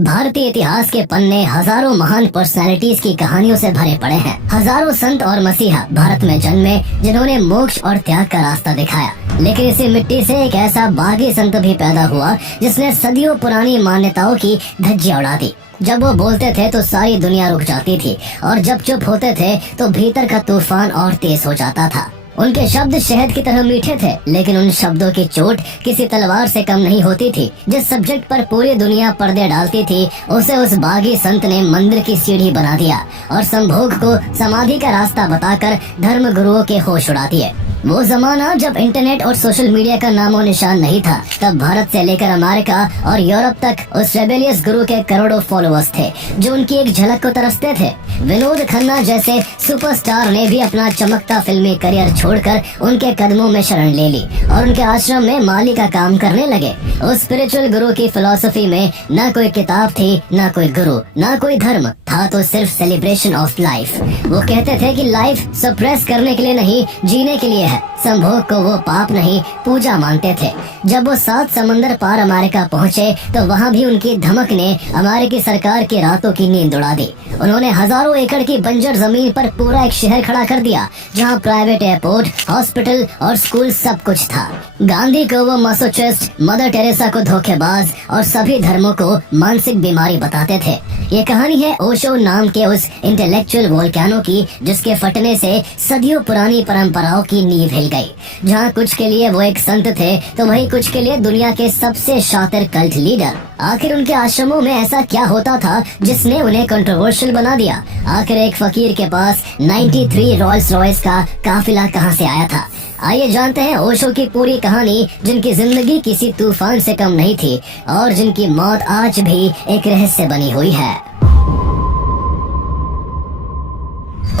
भारतीय इतिहास के पन्ने हजारों महान पर्सनालिटीज की कहानियों से भरे पड़े हैं। हजारों संत और मसीहा भारत में जन्मे जिन्होंने मोक्ष और त्याग का रास्ता दिखाया। लेकिन इसी मिट्टी से एक ऐसा बागी संत भी पैदा हुआ जिसने सदियों पुरानी मान्यताओं की धज्जियां उड़ा दी। जब वो बोलते थे तो सारी दुनिया रुक जाती थी और जब चुप होते थे तो भीतर का तूफान और तेज हो जाता था। उनके शब्द शहद की तरह मीठे थे, लेकिन उन शब्दों की चोट किसी तलवार से कम नहीं होती थी। जिस सब्जेक्ट पर पूरी दुनिया पर्दे डालती थी, उसे उस बागी संत ने मंदिर की सीढ़ी बना दिया और संभोग को समाधि का रास्ता बताकर धर्म गुरुओं के होश उड़ा दिए। वो जमाना जब इंटरनेट और सोशल मीडिया का नामो निशान नहीं था, तब भारत से लेकर अमेरिका और यूरोप तक उस रेबेलियस गुरु के करोड़ों फॉलोअर्स थे जो उनकी एक झलक को तरसते थे। विनोद खन्ना जैसे सुपरस्टार ने भी अपना चमकता फिल्मी करियर छोड़कर उनके कदमों में शरण ले ली और उनके आश्रम में माली का काम करने लगे। उस स्पिरिचुअल गुरु की फिलॉसफी में न कोई किताब थी, न कोई गुरु, न कोई धर्म था, तो सिर्फ सेलिब्रेशन ऑफ लाइफ। वो कहते थे कि लाइफ सप्रेस करने के लिए नहीं, जीने के लिए है। संभोग को वो पाप नहीं, पूजा मानते थे। जब वो 7 समंदर पार अमेरिका पहुँचे तो वहाँ भी उनकी धमक ने अमेरिकी सरकार की रातों की नींद उड़ा दी। उन्होंने हजारों एकड़ की बंजर जमीन पर पूरा एक शहर खड़ा कर दिया जहाँ प्राइवेट एयरपोर्ट, हॉस्पिटल और स्कूल सब कुछ था। गांधी को वो मैसोचेस्ट, मदर टेरेसा को धोखेबाज और सभी धर्मों को मानसिक बीमारी बताते थे। ये कहानी है ओशो नाम के उस इंटेलेक्चुअल वोल्केनो की, जिसके फटने से सदियों पुरानी परंपराओं की नींव हिल गई। जहाँ कुछ के लिए वो एक संत थे तो वहीं कुछ के लिए दुनिया के सबसे शातिर कल्ट लीडर। आखिर उनके आश्रमों में ऐसा क्या होता था जिसने उन्हें कंट्रोवर्शियल बना दिया? आखिर एक फकीर के पास 93 रॉल्स रॉयस का काफिला कहां से आया था? आइए जानते हैं ओशो की पूरी कहानी, जिनकी जिंदगी किसी तूफान से कम नहीं थी और जिनकी मौत आज भी एक रहस्य बनी हुई है।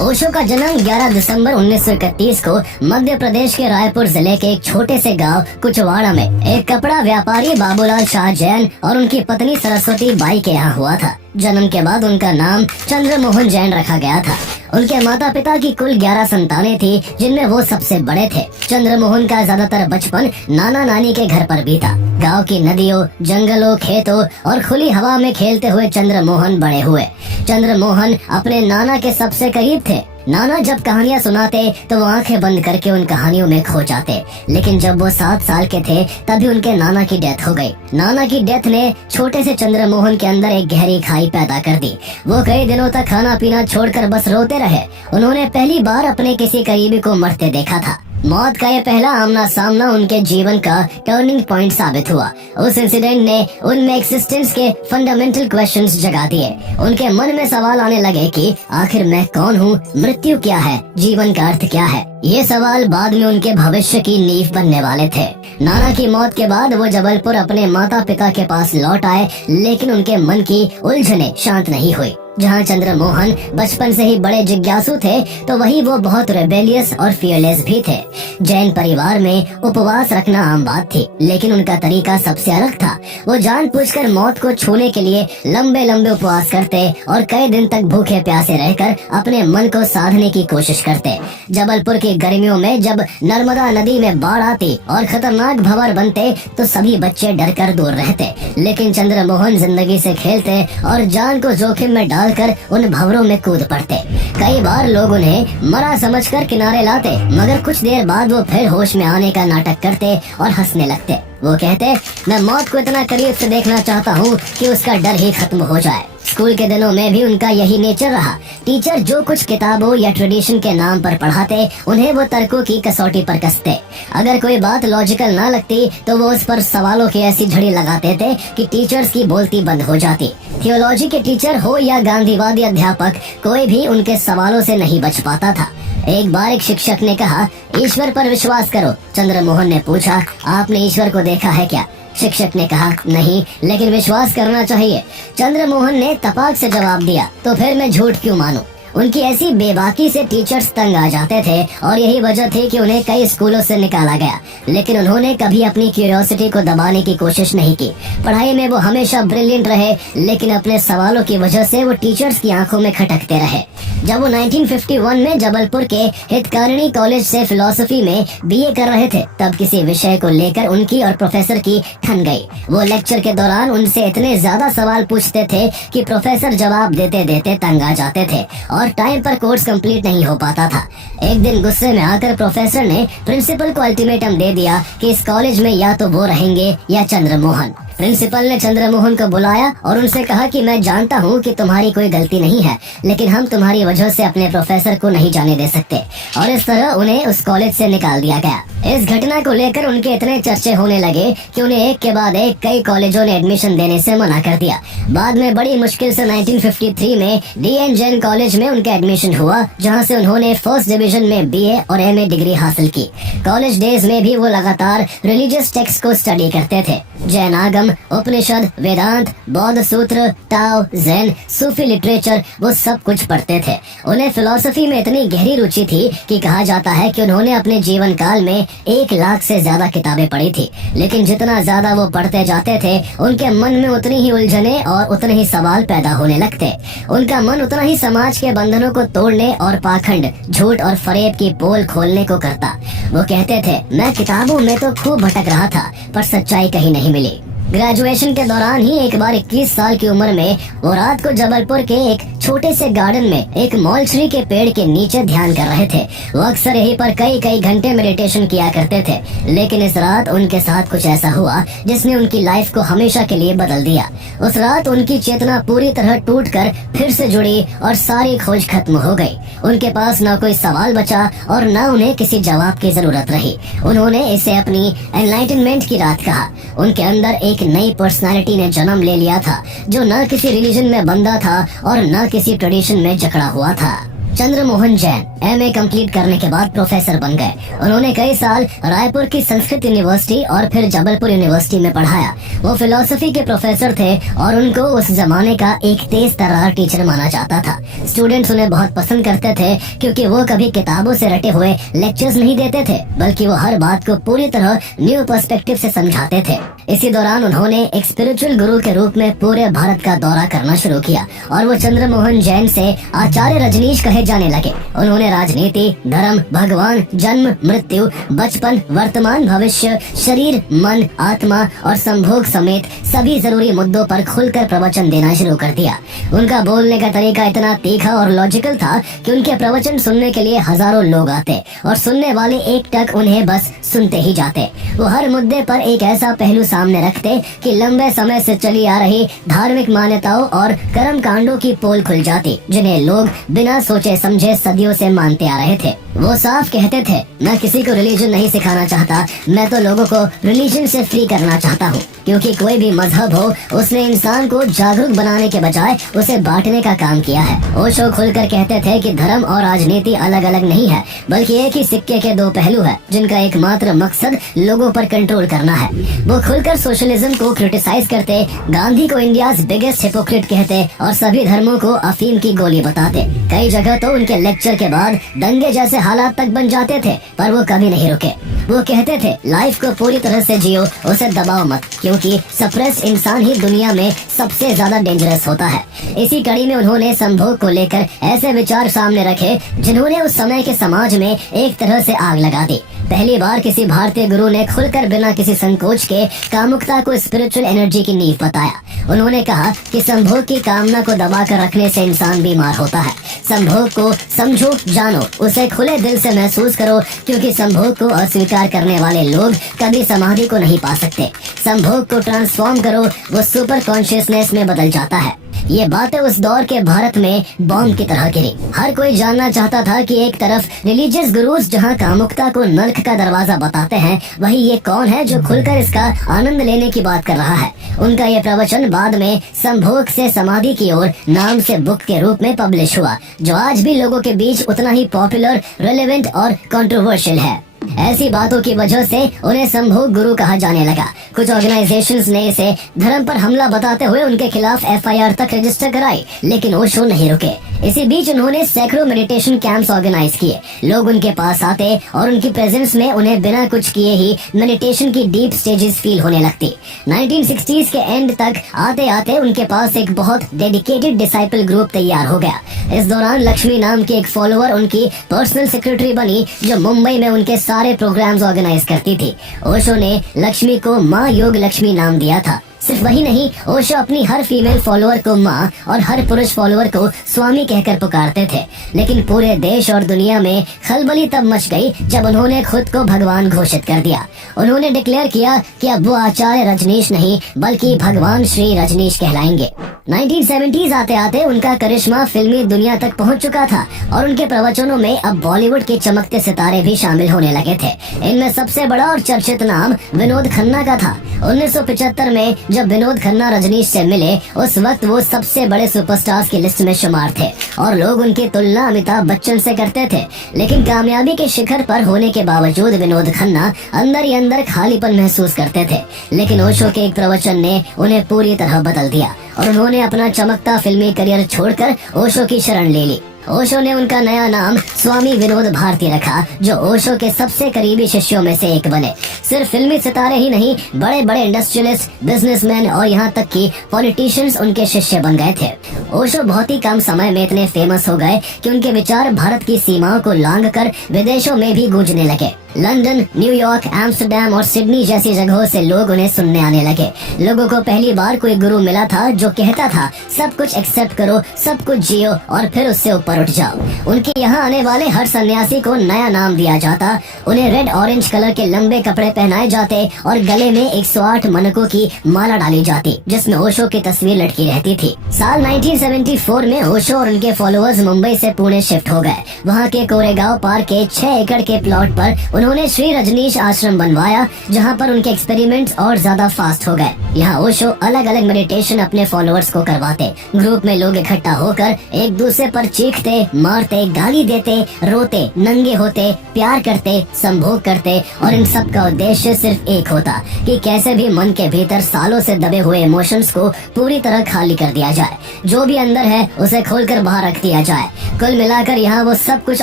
ओशो का जन्म 11 दिसंबर 1931 को मध्य प्रदेश के रायपुर जिले के एक छोटे से गांव कुचवाड़ा में एक कपड़ा व्यापारी बाबूलाल शाह जैन और उनकी पत्नी सरस्वती बाई के यहाँ हुआ था। जन्म के बाद उनका नाम चंद्रमोहन जैन रखा गया था। उनके माता पिता की कुल 11 संतानें थी, जिनमें वो सबसे बड़े थे। चंद्रमोहन का ज्यादातर बचपन नाना नानी के घर पर बीता। गांव की नदियों, जंगलों, खेतों और खुली हवा में खेलते हुए चंद्रमोहन बड़े हुए। चंद्रमोहन अपने नाना के सबसे करीब थे। नाना जब कहानियाँ सुनाते तो वो आंखें बंद करके उन कहानियों में खो जाते। लेकिन जब वो 7 साल के थे तभी उनके नाना की डेथ हो गई। नाना की डेथ ने छोटे से चंद्रमोहन के अंदर एक गहरी खाई पैदा कर दी। वो कई दिनों तक खाना पीना छोड़कर बस रोते रहे। उन्होंने पहली बार अपने किसी करीबी को मरते देखा था। मौत का ये पहला आमना सामना उनके जीवन का टर्निंग पॉइंट साबित हुआ। उस इंसिडेंट ने उनमें एक्सिस्टेंस के फंडामेंटल क्वेश्चंस जगा दिए। उनके मन में सवाल आने लगे कि आखिर मैं कौन हूँ, मृत्यु क्या है, जीवन का अर्थ क्या है। ये सवाल बाद में उनके भविष्य की नींव बनने वाले थे। नाना की मौत के बाद वो जबलपुर अपने माता पिता के पास लौट आए, लेकिन उनके मन की उलझनें शांत नहीं हुई। जहाँ चंद्रमोहन बचपन से ही बड़े जिज्ञासु थे, तो वहीं वो बहुत रेबेलियस और फियरलेस भी थे। जैन परिवार में उपवास रखना आम बात थी, लेकिन उनका तरीका सबसे अलग था। वो जानबूझकर मौत को छूने के लिए लंबे लंबे उपवास करते और कई दिन तक भूखे प्यासे रहकर अपने मन को साधने की कोशिश करते। जबलपुर की गर्मियों में जब नर्मदा नदी में बाढ़ आती और खतरनाक भंवर बनते तो सभी बच्चे डरकर दूर रहते, लेकिन चंद्रमोहन जिंदगी से खेलते और जान को जोखिम में डालकर उन भंवरों में कूद पड़ते। कई बार लोग उन्हें मरा समझकर किनारे लाते, मगर कुछ देर बाद वो फिर होश में आने का नाटक करते और हंसने लगते। वो कहते, मैं मौत को इतना करीब से देखना चाहता हूँ कि उसका डर ही खत्म हो जाए। स्कूल के दिनों में भी उनका यही नेचर रहा। टीचर जो कुछ किताबों या ट्रेडिशन के नाम पर पढ़ाते, उन्हें वो तर्कों की कसौटी पर कसते। अगर कोई बात लॉजिकल ना लगती तो वो उस पर सवालों की ऐसी झड़ी लगाते थे कि टीचर्स की बोलती बंद हो जाती। थियोलॉजी के टीचर हो या गांधीवादी अध्यापक, कोई भी उनके सवालों से नहीं बच पाता था। एक बार एक शिक्षक ने कहा, ईश्वर पर विश्वास करो। चंद्रमोहन ने पूछा, आपने ईश्वर को देखा है क्या? शिक्षक ने कहा, नहीं, लेकिन विश्वास करना चाहिए। चंद्रमोहन ने तपाक से जवाब दिया, तो फिर मैं झूठ क्यों मानूं? उनकी ऐसी बेबाकी से टीचर्स तंग आ जाते थे और यही वजह थी कि उन्हें कई स्कूलों से निकाला गया। लेकिन उन्होंने कभी अपनी क्यूरियोसिटी को दबाने की कोशिश नहीं की। पढ़ाई में वो हमेशा ब्रिलियंट रहे, लेकिन अपने सवालों की वजह से वो टीचर्स की आंखों में खटकते रहे। जब वो 1951 में जबलपुर के हितकारिणी कॉलेज से फिलोसफी में बीए कर रहे थे, तब किसी विषय को लेकर उनकी और प्रोफेसर की ठन गई। वो लेक्चर के दौरान उनसे इतने ज्यादा सवाल पूछते थे कि प्रोफेसर जवाब देते देते तंग आ जाते थे और टाइम पर कोर्स कंप्लीट नहीं हो पाता था। एक दिन गुस्से में आकर प्रोफेसर ने प्रिंसिपल को अल्टीमेटम दे दिया कि इस कॉलेज में या तो वो रहेंगे या चंद्रमोहन। प्रिंसिपल ने चंद्रमोहन को बुलाया और उनसे कहा कि मैं जानता हूँ कि तुम्हारी कोई गलती नहीं है, लेकिन हम तुम्हारी वजह से अपने प्रोफेसर को नहीं जाने दे सकते। और इस तरह उन्हें उस कॉलेज से निकाल दिया गया। इस घटना को लेकर उनके इतने चर्चे होने लगे कि उन्हें एक के बाद एक कई कॉलेजों ने एडमिशन देने से मना कर दिया। बाद में बड़ी मुश्किल से 1953 में D.N. जैन कॉलेज में उनका एडमिशन हुआ, जहाँ से उन्होंने फर्स्ट डिवीजन में BA और MA डिग्री हासिल की। कॉलेज डेज में भी वो लगातार रिलीजियस टेक्स्ट को स्टडी करते थे। जैन आगम, उपनिषद, वेदांत, बौद्ध सूत्र, ताओ, जैन, सूफी लिटरेचर, वो सब कुछ पढ़ते थे। उन्हें फिलोसफी में इतनी गहरी रुचि थी कि कहा जाता है कि उन्होंने अपने जीवन काल में 1 लाख से ज्यादा किताबें पढ़ी थी। लेकिन जितना ज्यादा वो पढ़ते जाते थे, उनके मन में उतनी ही उलझने और उतने ही सवाल पैदा होने लगते। उनका मन उतना ही समाज के बंधनों को तोड़ने और पाखंड, झूठ और फरेब की पोल खोलने को करता। वो कहते थे, मैं किताबों में तो खूब भटक रहा था, पर सच्चाई कहीं नहीं मिली। ग्रेजुएशन के दौरान ही एक बार 21 साल की उम्र में वो रात को जबलपुर के एक छोटे से गार्डन में एक मॉलछरी के पेड़ के नीचे ध्यान कर रहे थे। वो अक्सर यहीं पर कई घंटे मेडिटेशन किया करते थे, लेकिन इस रात उनके साथ कुछ ऐसा हुआ जिसने उनकी लाइफ को हमेशा के लिए बदल दिया। उस रात उनकी चेतना पूरी तरह टूटकर फिर से जुड़ी और सारी खोज खत्म हो गई। उनके पास न कोई सवाल बचा और न उन्हें किसी जवाब की जरूरत रही। उन्होंने इसे अपनी एनलाइटनमेंट की रात कहा। उनके अंदर एक नई पर्सनालिटी ने जन्म ले लिया था, जो न किसी रिलीजन में बंधा था और न किसी ट्रेडिशन में जकड़ा हुआ था। चंद्रमोहन जैन MA कंप्लीट करने के बाद प्रोफेसर बन गए। उन्होंने कई साल रायपुर की संस्कृत यूनिवर्सिटी और फिर जबलपुर यूनिवर्सिटी में पढ़ाया। वो फिलोसफी के प्रोफेसर थे और उनको उस जमाने का एक तेज तर्रार टीचर माना जाता था। स्टूडेंट्स उन्हें बहुत पसंद करते थे क्योंकि वो कभी किताबों से रटे हुए लेक्चर्स नहीं देते थे, बल्कि वो हर बात को पूरी तरह न्यू पर्सपेक्टिव से समझाते थे। इसी दौरान उन्होंने एक स्पिरिचुअल गुरु के रूप में पूरे भारत का दौरा करना शुरू किया और वो चंद्रमोहन जैन से आचार्य रजनीश कहे जाने लगे। उन्होंने राजनीति, धर्म, भगवान, जन्म, मृत्यु, बचपन, वर्तमान, भविष्य, शरीर, मन, आत्मा और संभोग समेत सभी जरूरी मुद्दों पर खुलकर प्रवचन देना शुरू कर दिया। उनका बोलने का तरीका इतना तीखा और लॉजिकल था कि उनके प्रवचन सुनने के लिए हजारों लोग आते और सुनने वाले एकटक उन्हें बस सुनते ही जाते। वो हर मुद्दे पर एक ऐसा पहलू सामने रखते कि लंबे समय से चली आ रही धार्मिक मान्यताओं और कर्म कांडों की पोल खुल जाती, जिन्हें लोग बिना सोचे समझे सदियों से मानते आ रहे थे। वो साफ कहते थे, मैं किसी को रिलीजन नहीं सिखाना चाहता, मैं तो लोगों को रिलीजन से फ्री करना चाहता हूँ। क्योंकि कोई भी मजहब हो, उसने इंसान को जागरूक बनाने के बजाय उसे बांटने का काम किया है। ओशो खुलकर कहते थे कि धर्म और राजनीति अलग अलग नहीं है, बल्कि एक ही सिक्के के 2 पहलू है, जिनका एकमात्र मकसद लोगों पर कंट्रोल करना है। वो खुलकर सोशलिज्म को क्रिटिसाइज करते, गांधी को इंडियाज बिगेस्ट हिपोक्रेट कहते और सभी धर्मों को अफीम की गोली बताते। कई जगह तो उनके लेक्चर के बाद दंगे जैसे हालात तक बन जाते थे, पर वो कभी नहीं रुके। वो कहते थे, लाइफ को पूरी तरह से जियो, उसे दबाओ मत, क्योंकि सप्रेस इंसान ही दुनिया में सबसे ज्यादा डेंजरस होता है। इसी कड़ी में उन्होंने संभोग को लेकर ऐसे विचार सामने रखे जिन्होंने उस समय के समाज में एक तरह से आग लगा दी। पहली बार किसी भारतीय गुरु ने खुलकर बिना किसी संकोच के कामुकता को स्पिरिचुअल एनर्जी की नींव बताया। उन्होंने कहा कि संभोग की कामना को दबा कर रखने से इंसान बीमार होता है। संभोग को समझो, जानो, उसे खुले दिल से महसूस करो, क्योंकि संभोग को अस्वीकार करने वाले लोग कभी समाधि को नहीं पा सकते। संभोग को ट्रांसफॉर्म करो, वो सुपर कॉन्शियसनेस में बदल जाता है। ये बातें उस दौर के भारत में बॉम्ब की तरह गिरी। हर कोई जानना चाहता था कि एक तरफ रिलीजियस गुरुज जहां कामुकता को नर्क का दरवाजा बताते हैं, वही ये कौन है जो खुलकर इसका आनंद लेने की बात कर रहा है। उनका ये प्रवचन बाद में संभोग से समाधि की ओर नाम से बुक के रूप में पब्लिश हुआ, जो आज भी लोगों के बीच उतना ही पॉपुलर, रेलेवेंट और कंट्रोवर्शियल है। ऐसी बातों की वजह से उन्हें संभोग गुरु कहा जाने लगा। कुछ ऑर्गेनाइजेशंस ने इसे धर्म पर हमला बताते हुए उनके खिलाफ एफआईआर तक रजिस्टर कराई, लेकिन ओशो नहीं रुके। इसी बीच उन्होंने सैकड़ों मेडिटेशन कैंप्स ऑर्गेनाइज किए। लोग उनके पास आते और उनकी प्रेजेंस में उन्हें बिना कुछ किए ही मेडिटेशन की डीप स्टेजेस फील होने लगती। 1960s के एंड तक आते आते उनके पास एक बहुत डेडिकेटेड डिसाइपल ग्रुप तैयार हो गया। इस दौरान लक्ष्मी नाम की एक फॉलोअर उनकी पर्सनल सेक्रेटरी बनी, जो मुंबई में उनके सारे प्रोग्राम्स ऑर्गेनाइज करती थी। ओशो ने लक्ष्मी को माँ योग लक्ष्मी नाम दिया था। सिर्फ वही नहीं, ओशो अपनी हर फीमेल फॉलोअर को माँ और हर पुरुष फॉलोअर को स्वामी कहकर पुकारते थे। लेकिन पूरे देश और दुनिया में खलबली तब मच गई जब उन्होंने खुद को भगवान घोषित कर दिया। उन्होंने डिक्लेयर किया कि अब वो आचार्य रजनीश नहीं बल्कि भगवान श्री रजनीश कहलाएंगे। 1970s आते आते उनका करिश्मा फिल्मी दुनिया तक पहुंच चुका था और उनके प्रवचनों में अब बॉलीवुड के चमकते सितारे भी शामिल होने लगे थे। इनमें सबसे बड़ा और चर्चित नाम विनोद खन्ना का था। 1975 में जब विनोद खन्ना रजनीश से मिले, उस वक्त वो सबसे बड़े सुपरस्टार्स की लिस्ट में शुमार थे और लोग उनकी तुलना अमिताभ बच्चन से करते थे। लेकिन कामयाबी के शिखर पर होने के बावजूद विनोद खन्ना अंदर ही अंदर खालीपन महसूस करते थे। लेकिन ओशो के एक प्रवचन ने उन्हें पूरी तरह बदल दिया और उन्होंने अपना चमकता फिल्मी करियर छोड़कर ओशो की शरण ले ली। ओशो ने उनका नया नाम स्वामी विनोद भारती रखा, जो ओशो के सबसे करीबी शिष्यों में से एक बने। सिर्फ फिल्मी सितारे ही नहीं, बड़े बड़े इंडस्ट्रियलिस्ट, बिजनेसमैन और यहाँ तक कि पॉलिटिशियंस उनके शिष्य बन गए थे। ओशो बहुत ही कम समय में इतने फेमस हो गए कि उनके विचार भारत की सीमाओं को लांघकर विदेशों में भी गूंजने लगे। लंदन, न्यूयॉर्क, एम्स्टर्डम और सिडनी जैसी जगहों से लोग उन्हें सुनने आने लगे। लोगों को पहली बार कोई गुरु मिला था जो कहता था सब कुछ एक्सेप्ट करो, सब कुछ जियो और फिर उससे ऊपर उठ जाओ। उनके यहाँ आने वाले हर सन्यासी को नया नाम दिया जाता। उन्हें रेड ऑरेंज कलर के लंबे कपड़े पहनाए जाते और गले में 108 मनकों की माला डाली जाती, जिसमें ओशो की तस्वीर लटकी रहती थी। साल 1974 में ओशो और उनके फॉलोअर्स मुंबई से पुणे शिफ्ट हो गए। वहाँ के कोरेगांव पार्क के 6 एकड़ के प्लॉट पर उन्होंने श्री रजनीश आश्रम बनवाया, जहाँ पर उनके एक्सपेरिमेंट्स और ज्यादा फास्ट हो गए। यहाँ ओशो अलग अलग मेडिटेशन अपने फॉलोअर्स को करवाते। ग्रुप में लोग इकट्ठा होकर एक दूसरे पर चीखते, मारते, गाली देते, रोते, नंगे होते, प्यार करते, संभोग करते और इन सब का उद्देश्य सिर्फ एक होता कि कैसे भी मन के भीतर सालों से दबे हुए इमोशंस को पूरी तरह खाली कर दिया जाए। जो भी अंदर है उसे खोलकर बाहर रख दिया जाए। कुल मिलाकर यहाँ वो सब कुछ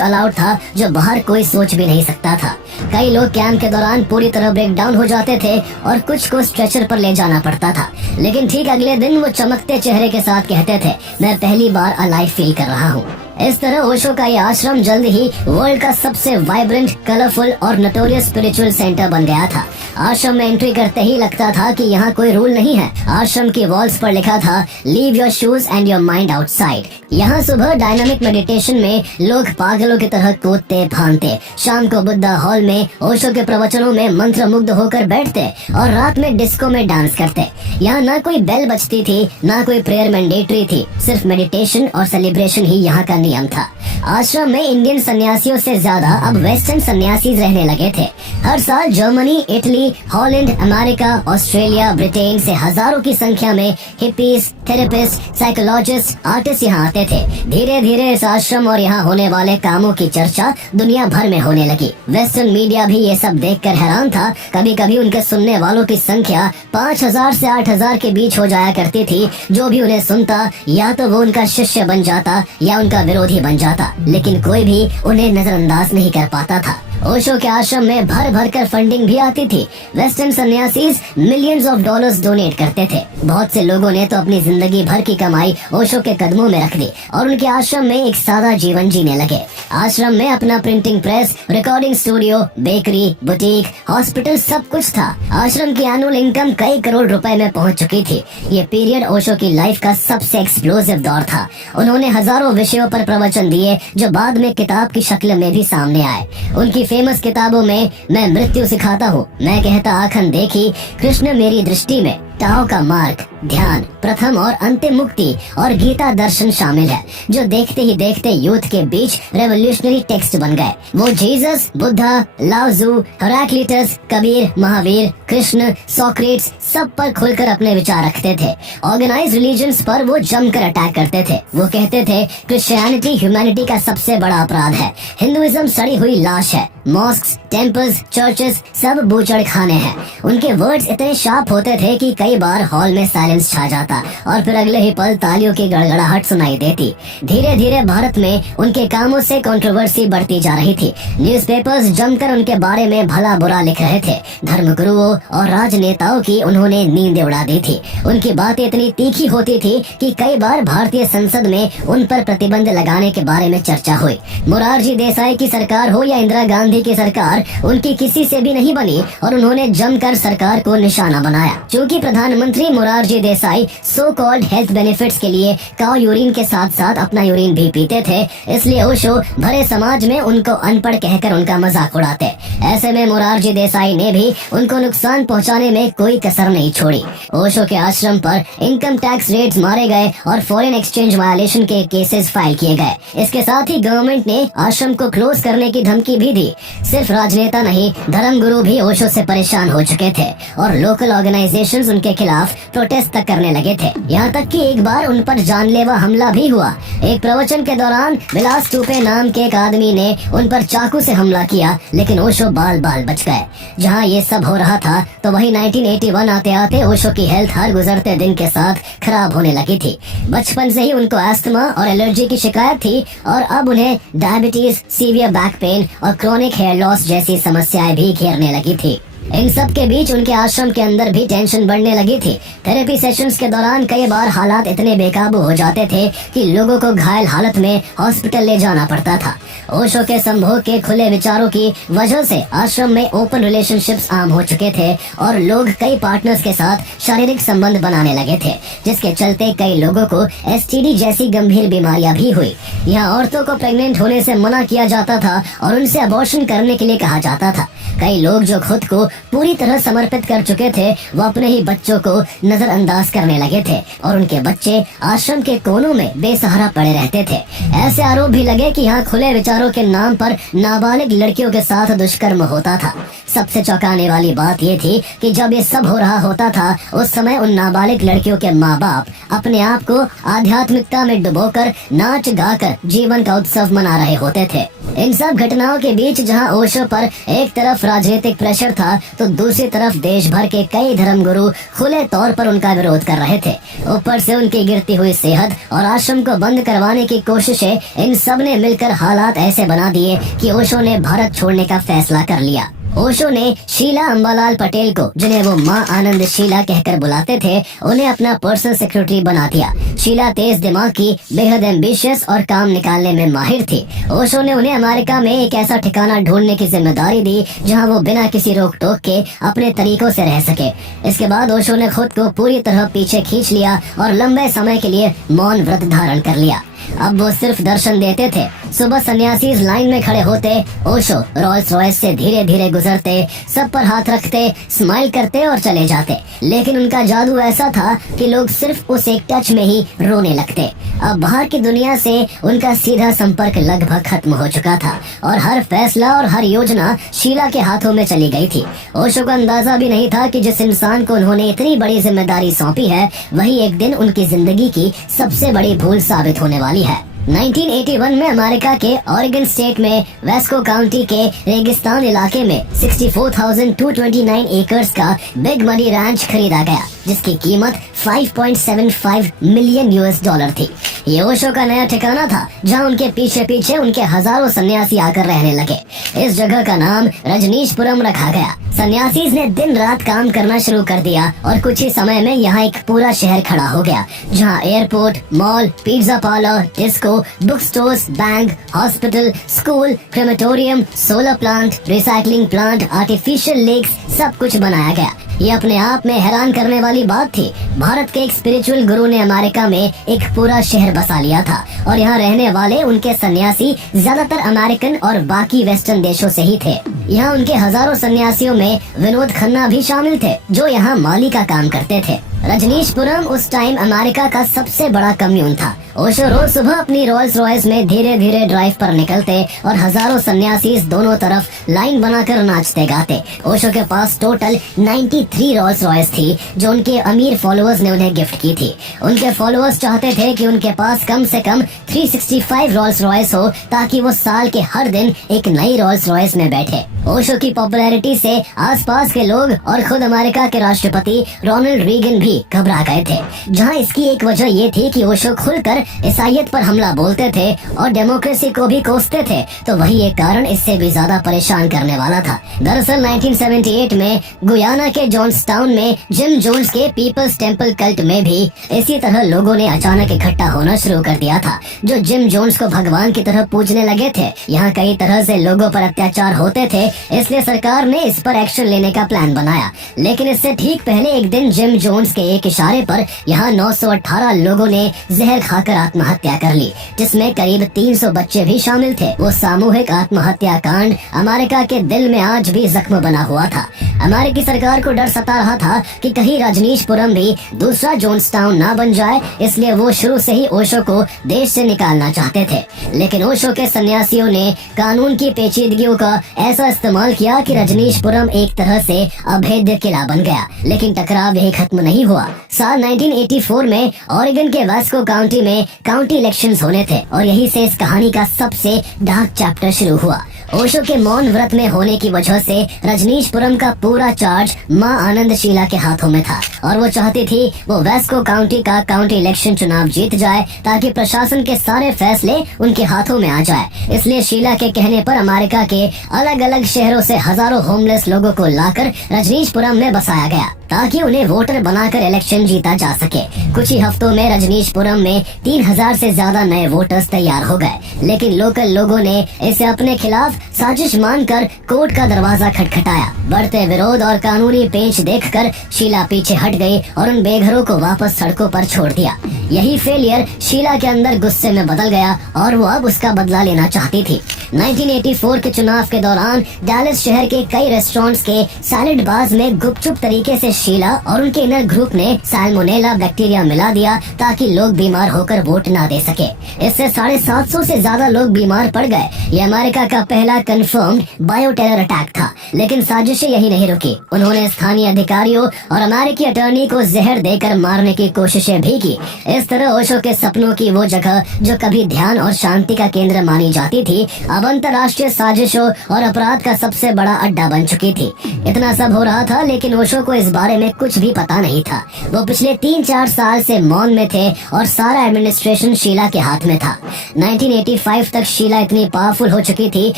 अलाउड था जो बाहर कोई सोच भी नहीं सकता था। कई लोग कैंप के दौरान पूरी तरह ब्रेक डाउन हो जाते थे और कुछ को स्ट्रेचर पर ले जाना पड़ता था, लेकिन ठीक अगले दिन वो चमकते चेहरे के साथ कहते थे, मैं पहली बार अलाइव फील कर रहा हूँ। इस तरह ओशो का ये आश्रम जल्द ही वर्ल्ड का सबसे वाइब्रेंट, कलरफुल और नोटोरियस स्पिरिचुअल सेंटर बन गया था। आश्रम में एंट्री करते ही लगता था कि यहाँ कोई रूल नहीं है। आश्रम की वॉल्स पर लिखा था, leave your shoes and your mind outside. यहाँ सुबह डायनामिक मेडिटेशन में लोग पागलों की तरह कूदते भागते, शाम को बुद्धा हॉल में ओशो के प्रवचनों में मंत्र मुग्ध होकर बैठते और रात में डिस्को में डांस करते। यहाँ ना कोई बेल बजती थी, ना कोई प्रेयर मैंडेटरी थी, सिर्फ मेडिटेशन और सेलिब्रेशन ही यहाँ का नियम था। आश्रम में इंडियन सन्यासियों से ज्यादा अब वेस्टर्न सन्यासी रहने लगे थे। हर साल Germany, Italy, Holland, America, Australia, Britain से हजारों की संख्या में हिपीज, थेरेपिस्ट, साइकोलॉजिस्ट, आर्टिस्ट यहाँ आते थे। धीरे धीरे इस आश्रम और यहाँ होने वाले कामों की चर्चा दुनिया भर में होने लगी। वेस्टर्न मीडिया भी ये सब देखकर हैरान था। कभी कभी उनके सुनने वालों की संख्या 5000 से 8000 के बीच हो जाया करती थी। जो भी उन्हें सुनता या तो वो उनका शिष्य बन जाता या उनका विरोधी बन जाता, लेकिन कोई भी उन्हें नजरअंदाज नहीं कर पाता था। ओशो के आश्रम में भर भर कर फंडिंग भी आती थी। Western sannyasis millions of dollars donate करते थे। बहुत से लोगों ने तो अपनी जिंदगी भर की कमाई ओशो के कदमों में रख दी और उनके आश्रम में एक सादा जीवन जीने लगे। आश्रम में अपना printing press, recording studio, bakery, boutique, hospital सब कुछ था। आश्रम की एनुअल इनकम कई करोड़ रुपए में पहुंच चुकी थी। ये पीरियड ओशो की लाइफ का सबसे एक्सप्लोसिव दौर था। उन्होंने हजारों विषयों पर प्रवचन दिए जो बाद में किताब की शक्ल में भी सामने आए। उनकी फेमस किताबों में मैं मृत्यु सिखाता हूँ, मैं कहता आँखन देखी, कृष्ण मेरी दृष्टि में, टाओ का मार्ग, ध्यान, प्रथम और अंतिम मुक्ति और गीता दर्शन शामिल है, जो देखते ही देखते यूथ के बीच रेवोल्यूशनरी टेक्स्ट बन गए। वो Jesus, Buddha, Laozi, Heraclitus, Kabir, Mahavir, Krishna, Socrates सब पर खुलकर अपने विचार रखते थे। ऑर्गेनाइज रिलीजन्स पर वो जमकर अटैक करते थे। वो कहते थे क्रिश्चियनिटी ह्यूमैनिटी का सबसे बड़ा अपराध है, हिंदुइज्म सड़ी हुई लाश है, मॉस्क्स, टेम्पल्स, चर्चेस सब बूचड़ खाने हैं। उनके वर्ड्स इतने शार्प होते थे कि कई बार हॉल में साइलेंस छा जाता और फिर अगले ही पल तालियों की गड़गड़ाहट सुनाई देती। धीरे धीरे भारत में उनके कामों से कंट्रोवर्सी बढ़ती जा रही थी। न्यूज़पेपर्स जमकर उनके बारे में भला बुरा लिख रहे थे। धर्मगुरुओं और राजनेताओं की उन्होंने नींद उड़ा दी थी। उनकी बातें इतनी तीखी होती थी कि कई बार भारतीय संसद में उन पर प्रतिबंध लगाने के बारे में चर्चा हुई। मोरारजी देसाई की सरकार हो या इंदिरा गांधी की सरकार, उनकी किसी से भी नहीं बनी और उन्होंने जमकर सरकार को निशाना बनाया। क्योंकि प्रधानमंत्री Morarji Desai so called health benefits के लिए काऊ यूरिन के साथ साथ अपना यूरिन भी पीते थे, इसलिए ओशो भरे समाज में उनको अनपढ़ कहकर उनका मजाक उड़ाते। ऐसे में मोरारजी देसाई ने भी उनको नुकसान पहुंचाने में कोई कसर नहीं छोड़ी। ओशो के आश्रम पर इनकम टैक्स रेट्स मारे गए और फॉरेन एक्सचेंज वायलेशन के केसेस फाइल किए गए। इसके साथ ही गवर्नमेंट ने आश्रम को क्लोज करने की धमकी भी दी। सिर्फ राजनेता नहीं, धर्मगुरु भी ओशो से परेशान हो चुके थे और लोकल ऑर्गेनाइजेशंस उनके खिलाफ प्रोटेस्ट तक करने लगे थे। यहाँ तक कि एक बार उन पर जानलेवा हमला भी हुआ। एक प्रवचन के दौरान विलास टूपे नाम के एक आदमी ने उन पर चाकू से हमला किया, लेकिन ओशो बाल बाल बच गए। जहाँ ये सब हो रहा था तो वही 1981 आते आते ओशो की हेल्थ हर गुजरते दिन के साथ खराब होने लगी थी। बचपन से ही उनको अस्थमा और एलर्जी की शिकायत थी और अब उन्हें डायबिटीज, सीवियर बैक पेन और क्रोनिक हेयर लॉस जैसी समस्याएं भी घेरने लगी थी। इन सब के बीच उनके आश्रम के अंदर भी टेंशन बढ़ने लगी थी। थेरेपी सेशंस के दौरान कई बार हालात इतने बेकाबू हो जाते थे कि लोगों को घायल हालत में हॉस्पिटल ले जाना पड़ता था। ओशो के संभोग के खुले विचारों की वजह से आश्रम में ओपन रिलेशनशिप्स आम हो चुके थे और लोग कई पार्टनर्स के साथ शारीरिक संबंध बनाने लगे थे, जिसके चलते कई लोगों को एसटीडी जैसी गंभीर बीमारियां भी हुई। यहाँ औरतों को प्रेग्नेंट होने से मना किया जाता था और उनसे अबॉर्शन करने के लिए कहा जाता था। कई लोग जो खुद को पूरी तरह समर्पित कर चुके थे, वो अपने ही बच्चों को नजरअंदाज करने लगे थे और उनके बच्चे आश्रम के कोनों में बेसहारा पड़े रहते थे। ऐसे आरोप भी लगे कि यहाँ खुले विचारों के नाम पर नाबालिग लड़कियों के साथ दुष्कर्म होता था। सबसे चौंकाने वाली बात ये थी कि जब ये सब हो रहा होता था, उस समय उन नाबालिग लड़कियों के माँ बाप अपने आप को आध्यात्मिकता में डुबोकर नाच गाकर जीवन का उत्सव मना रहे होते थे। इन सब घटनाओं के बीच जहाँ ओशो पर एक तरफ राजनीतिक प्रेशर था तो दूसरी तरफ देश भर के कई धर्मगुरु खुले तौर पर उनका विरोध कर रहे थे। ऊपर से उनकी गिरती हुई सेहत और आश्रम को बंद करवाने की कोशिशें, इन सब ने मिलकर हालात ऐसे बना दिए कि ओशो ने भारत छोड़ने का फैसला कर लिया। ओशो ने शीला अंबालाल पटेल को, जिन्हें वो माँ आनंद शीला कहकर बुलाते थे, उन्हें अपना पर्सनल सेक्रेटरी बना दिया। शीला तेज दिमाग की, बेहद एम्बिशियस और काम निकालने में माहिर थी। ओशो ने उन्हें अमेरिका में एक ऐसा ठिकाना ढूंढने की जिम्मेदारी दी जहां वो बिना किसी रोक टोक के अपने तरीकों से रह सके। इसके बाद ओशो ने खुद को पूरी तरह पीछे खींच लिया और लंबे समय के लिए मौन व्रत धारण कर लिया। अब वो सिर्फ दर्शन देते थे। सुबह सन्यासी लाइन में खड़े होते, ओशो रोल्स रॉयस से धीरे धीरे गुजरते, सब पर हाथ रखते, स्माइल करते और चले जाते। लेकिन उनका जादू ऐसा था कि लोग सिर्फ उस एक टच में ही रोने लगते। अब बाहर की दुनिया से उनका सीधा संपर्क लगभग खत्म हो चुका था और हर फैसला और हर योजना शीला के हाथों में चली गई थी। ओशो को अंदाजा भी नहीं था कि जिस इंसान को उन्होंने इतनी बड़ी जिम्मेदारी सौंपी है, वही एक दिन उनकी जिंदगी की सबसे बड़ी भूल साबित होने वाली है। 1981 में अमेरिका के ऑरेगन स्टेट में वेस्को काउंटी के रेगिस्तान इलाके में 64,229 एकर्स का बिग मनी रैंच खरीदा गया, जिसकी कीमत 5.75 मिलियन यूएस डॉलर थी। ये ओशो का नया ठिकाना था जहां उनके पीछे पीछे उनके हजारों सन्यासी आकर रहने लगे। इस जगह का नाम रजनीशपुरम रखा गया। सन्यासी ने दिन रात काम करना शुरू कर दिया और कुछ ही समय में यहाँ एक पूरा शहर खड़ा हो गया, जहाँ airport, mall, pizza parlour, disco, book stores, bank, hospital, school, crematorium, solar plant, recycling plant, artificial lakes सब कुछ बनाया गया। ये अपने आप में हैरान करने वाली बात थी। भारत के एक स्पिरिचुअल गुरु ने अमेरिका में एक पूरा शहर बसा लिया था और यहाँ रहने वाले उनके सन्यासी ज्यादातर अमेरिकन और बाकी वेस्टर्न देशों से ही थे। यहाँ उनके हजारों सन्यासियों में विनोद खन्ना भी शामिल थे, जो यहाँ माली का काम करते थे। रजनीशपुरम उस टाइम अमेरिका का सबसे बड़ा कम्यून था। ओशो रोज सुबह अपनी रोल्स रॉयस में धीरे धीरे ड्राइव पर निकलते और हजारों सन्यासी दोनों तरफ लाइन बनाकर नाचते गाते। ओशो के पास टोटल 93 रोल्स रॉयस थी, जो उनके अमीर फॉलोअर्स ने उन्हें गिफ्ट की थी। उनके फॉलोअर्स चाहते थे कि उनके पास कम से कम 365 रोल्स रॉयस हो, ताकि वो साल के हर दिन एक नई रोल्स रॉयस में बैठे। ओशो की पॉपुलैरिटी से आसपास के लोग और खुद अमेरिका के राष्ट्रपति रोनाल्ड रीगन भी घबरा गए थे, जहां इसकी एक वजह ये थी कि ओशो खुलकर ईसाईयत पर हमला बोलते थे और डेमोक्रेसी को भी कोसते थे, तो वही एक कारण इससे भी ज्यादा परेशान करने वाला था। दरअसल 1978 में गुयाना के जॉन्सटाउन में जिम जोन्स के पीपल्स टेम्पल कल्ट में भी इसी तरह लोगों ने अचानक इकट्ठा होना शुरू कर दिया था, जो जिम जोन्स को भगवान की तरह पूजने लगे थे। यहाँ कई तरह से लोगों पर अत्याचार होते थे, इसलिए सरकार ने इस पर एक्शन लेने का प्लान बनाया। लेकिन इससे ठीक पहले एक दिन जिम जोन्स के एक इशारे पर यहाँ 918 लोगों ने जहर खाकर आत्महत्या कर ली, जिसमें करीब 300 बच्चे भी शामिल थे। वो सामूहिक आत्महत्या कांड अमेरिका के दिल में आज भी जख्म बना हुआ था। अमेरिकी सरकार को डर सता रहा था कि कहीं रजनीशपुरम भी दूसरा जोन्सटाउन ना बन जाए, इसलिए वो शुरू से ही ओशो को देश से निकालना चाहते थे। लेकिन ओशो के सन्यासियों ने कानून की पेचीदगियों का ऐसा इस्तेमाल किया कि रजनीशपुरम एक तरह से अभेद्य किला बन गया। लेकिन टकराव यही खत्म नहीं हुआ। साल 1984 में ओरेगन के वास्को काउंटी में काउंटी इलेक्शंस होने थे और यही से इस कहानी का सबसे डार्क चैप्टर शुरू हुआ। ओशो के मौन व्रत में होने की वजह से रजनीशपुरम का पूरा चार्ज मां आनंदशीला के हाथों में था और वो चाहती थी वो वास्को काउंटी का काउंटी इलेक्शन चुनाव जीत जाए, ताकि प्रशासन के सारे फैसले उनके हाथों में आ जाए। इसलिए शीला के कहने पर अमेरिका के अलग अलग शहरों से हजारों होमलेस लोगों को लाकर रजनीशपुरम में बसाया गया, ताकि उन्हें वोटर बनाकर इलेक्शन जीता जा सके। कुछ ही हफ्तों में रजनीशपुरम में 3000 से ज्यादा नए वोटर्स तैयार हो गए, लेकिन लोकल लोगों ने इसे अपने खिलाफ साजिश मानकर कोर्ट का दरवाजा खटखटाया। बढ़ते विरोध और कानूनी पेंच देखकर शीला पीछे हट गई और उन बेघरों को वापस सड़कों पर छोड़ दिया। यही फेलियर शीला के अंदर गुस्से में बदल गया और वो अब उसका बदला लेना चाहती थी। 1984 के चुनाव के दौरान डैलस शहर के कई रेस्टोरेंट्स के सैलेड बार्स में गुपचुप तरीके से शीला और उनके इनर ग्रुप ने सैल्मोनेला बैक्टीरिया मिला दिया, ताकि लोग बीमार होकर वोट ना दे सके। इससे 750 से ज्यादा लोग बीमार पड़ गए। ये अमेरिका का पहला कंफर्म्ड बायो टेरर अटैक था। लेकिन साजिशें यही नहीं रुकी। उन्होंने स्थानीय अधिकारियों और अमेरिकी अटॉर्नी को जहर देकर मारने की कोशिशें भी की। इस तरह ओशो के सपनों की वो जगह जो कभी ध्यान और शांति का केंद्र मानी जाती थी, अब अंतर्राष्ट्रीय साजिशों और अपराध का सबसे बड़ा अड्डा बन चुकी थी। इतना सब हो रहा था, लेकिन ओशो को इस बारे में कुछ भी पता नहीं था। वो पिछले 3-4 साल से मौन में थे और सारा एडमिनिस्ट्रेशन शीला के हाथ में था। 1985 तक शीला इतनी पावरफुल हो चुकी थी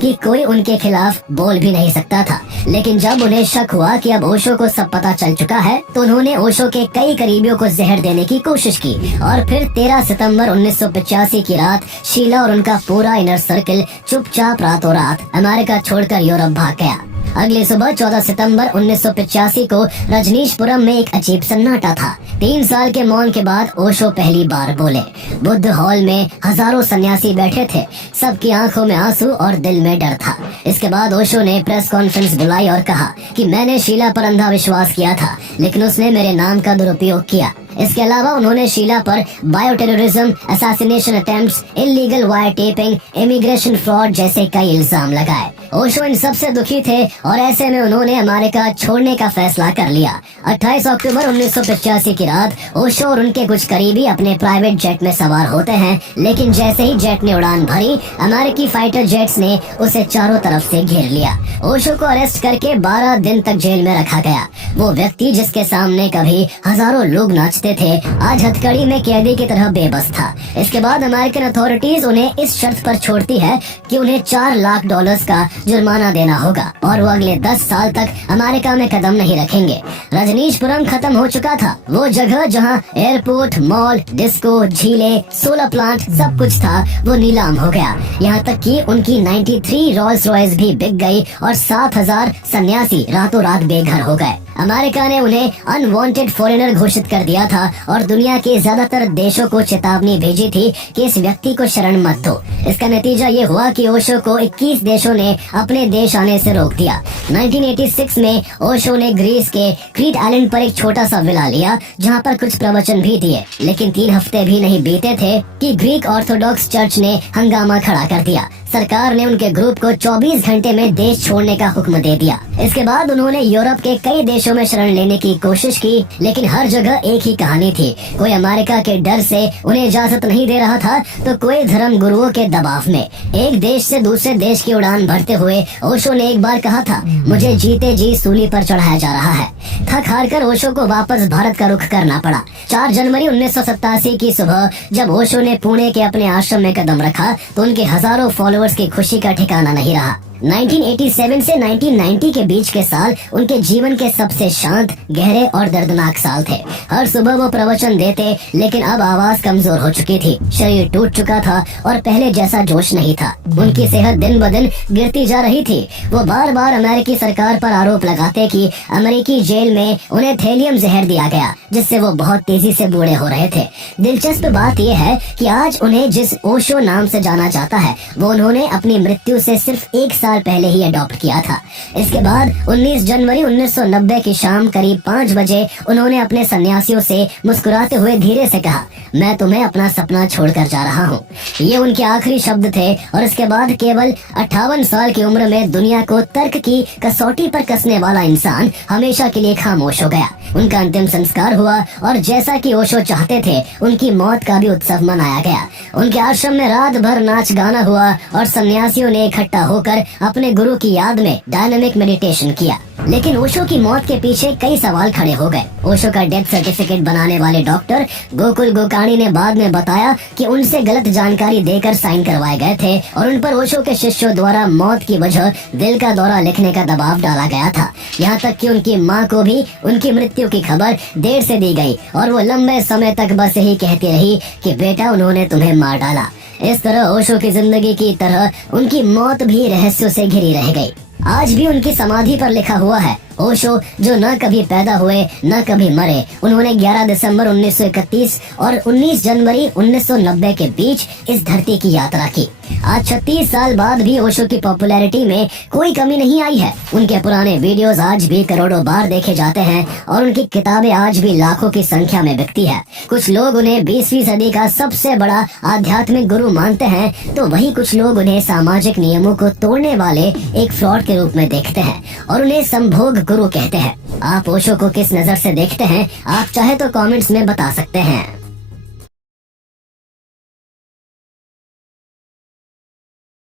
कि कोई उनके खिलाफ बोल भी नहीं सकता था। लेकिन जब उन्हें शक हुआ कि अब ओशो को सब पता चल चुका है, तो उन्होंने ओशो के कई करीबियों को जहर देने की कोशिश की और फिर 13 सितंबर 1985 की रात शीला और उनका पूरा इनर सर्कल चुपचाप रातों रात अमेरिका छोड़कर यूरोप भाग गया। अगली सुबह 14 सितंबर 1985 को रजनीशपुरम में एक अजीब सन्नाटा था। 3 साल के मौन के बाद ओशो पहली बार बोले। बुद्ध हॉल में हजारों सन्यासी बैठे थे, सबकी आंखों में आंसू और दिल में डर था। इसके बाद ओशो ने प्रेस कॉन्फ्रेंस बुलाई और कहा कि मैंने शीला पर अंधा विश्वास किया था, लेकिन उसने मेरे नाम का दुरुपयोग किया। इसके अलावा उन्होंने शीला पर bioterrorism, assassination attempts, illegal wiretapping, immigration fraud जैसे कई इल्जाम लगाए। ओशो इन सबसे दुखी थे और ऐसे में उन्होंने अमेरिका छोड़ने का फैसला कर लिया। 28 अक्टूबर 1985 की रात ओशो और उनके कुछ करीबी अपने प्राइवेट जेट में सवार होते हैं, लेकिन जैसे ही जेट ने उड़ान भरी, अमेरिकी फाइटर जेट्स ने उसे चारों तरफ से घेर लिया। ओशो को अरेस्ट करके 12 दिन तक जेल में रखा गया। वो व्यक्ति जिसके सामने कभी हजारों लोग नाचते थे, आज हथकड़ी में कैदी की तरह बेबस था। इसके बाद अमेरिकन अथॉरिटीज उन्हें इस शर्त पर छोड़ती है कि उन्हें $4 लाख का जुर्माना देना होगा और वो अगले 10 साल तक अमेरिका में कदम नहीं रखेंगे। रजनीशपुरम खत्म हो चुका था। वो जगह जहां एयरपोर्ट, मॉल, डिस्को, झीलें, सोलर प्लांट सब कुछ था, वो नीलाम हो गया। यहाँ तक कि उनकी 93 रोल्स रॉयस भी बिक गई और 7000 सन्यासी रातों रात बेघर हो गए। अमेरिका ने उन्हें अनवांटेड फॉरेनर घोषित कर दिया था और दुनिया के ज्यादातर देशों को चेतावनी भेजी थी कि इस व्यक्ति को शरण मत दो। इसका नतीजा ये हुआ कि ओशो को 21 देशों ने अपने देश आने से रोक दिया। 1986 में ओशो ने ग्रीस के क्रीट आइलैंड पर एक छोटा सा विला लिया, जहाँ पर कुछ प्रवचन भी दिए, लेकिन 3 हफ्ते भी नहीं बीते थे कि ग्रीक ऑर्थोडॉक्स चर्च ने हंगामा खड़ा कर दिया। सरकार ने उनके ग्रुप को 24 घंटे में देश छोड़ने का हुक्म दे दिया। इसके बाद उन्होंने यूरोप के कई देशों में शरण लेने की कोशिश की, लेकिन हर जगह एक ही कहानी थी। कोई अमेरिका के डर से उन्हें इजाजत नहीं दे रहा था, तो कोई धर्म गुरुओं के दबाव में। एक देश से दूसरे देश की उड़ान भरते हुए ओशो ने एक बार कहा था, मुझे जीते जी सूली पर चढ़ाया जा रहा है। थक हार कर ओशो को वापस भारत का रुख करना पड़ा। 4 जनवरी 1987 की सुबह जब ओशो ने पुणे के अपने आश्रम में कदम रखा, तो उनके हजारों फॉलोअर्स की खुशी का ठिकाना नहीं रहा। 1987 से 1990 के बीच के साल उनके जीवन के सबसे शांत, गहरे और दर्दनाक साल थे। हर सुबह वो प्रवचन देते, लेकिन अब आवाज कमजोर हो चुकी थी, शरीर टूट चुका था और पहले जैसा जोश नहीं था। उनकी सेहत दिन ब दिन गिरती जा रही थी। वो बार बार अमेरिकी सरकार पर आरोप लगाते कि अमेरिकी जेल में उन्हें थैलियम जहर दिया गया, जिससे वो बहुत तेजी से बूढ़े हो रहे थे। दिलचस्प बात यह है कि आज उन्हें जिस ओशो नाम से जाना जाता है, वो उन्होंने अपनी मृत्यु से सिर्फ 1 साल पहले ही अडॉप्ट किया था। इसके बाद 19 जनवरी 1990 की शाम करीब 5 बजे उन्होंने अपने सन्यासियों से मुस्कुराते हुए धीरे से कहा, मैं तुम्हें अपना सपना छोड़कर जा रहा हूँ। ये उनके आखिरी शब्द थे और इसके बाद केवल 58 साल की उम्र में दुनिया को तर्क की कसौटी पर कसने वाला इंसान हमेशा के लिए खामोश हो गया। उनका अंतिम संस्कार हुआ और जैसा कि ओशो चाहते थे, उनकी मौत का भी उत्सव मनाया गया। उनके आश्रम में रात भर नाच गाना हुआ और सन्यासियों ने इकट्ठा होकर अपने गुरु की याद में डायनामिक मेडिटेशन किया। लेकिन ओशो की मौत के पीछे कई सवाल खड़े हो गए। ओशो का डेथ सर्टिफिकेट बनाने वाले डॉक्टर गोकुल गोकाणी ने बाद में बताया कि उनसे गलत जानकारी देकर साइन करवाए गए थे और उन पर ओशो के शिष्यों द्वारा मौत की वजह दिल का दौरा लिखने का दबाव डाला गया था। यहाँ तक कि उनकी माँ को भी उनकी मृत्यु की खबर देर से दी गई और वो लंबे समय तक बस यही कहती रही कि बेटा, उन्होंने तुम्हें मार डाला। इस तरह ओशो की जिंदगी की तरह उनकी मौत भी रहस्यों से घिरी रह गई। आज भी उनकी समाधि पर लिखा हुआ है, ओशो जो न कभी पैदा हुए न कभी मरे, उन्होंने 11 दिसंबर 1931 और 19 जनवरी 1990 के बीच इस धरती की यात्रा की। आज 36 साल बाद भी ओशो की पॉपुलैरिटी में कोई कमी नहीं आई है। उनके पुराने वीडियोस आज भी करोड़ों बार देखे जाते हैं और उनकी किताबें आज भी लाखों की संख्या में बिकती है। कुछ लोग उन्हें 20वीं सदी का सबसे बड़ा आध्यात्मिक गुरु मानते हैं, तो वही कुछ लोग उन्हें सामाजिक नियमों को तोड़ने वाले एक फ्रॉड के रूप में देखते हैं और उन्हें संभोग गुरु कहते हैं। आप ओशो को किस नजर से देखते हैं? आप चाहे तो कमेंट्स में बता सकते हैं।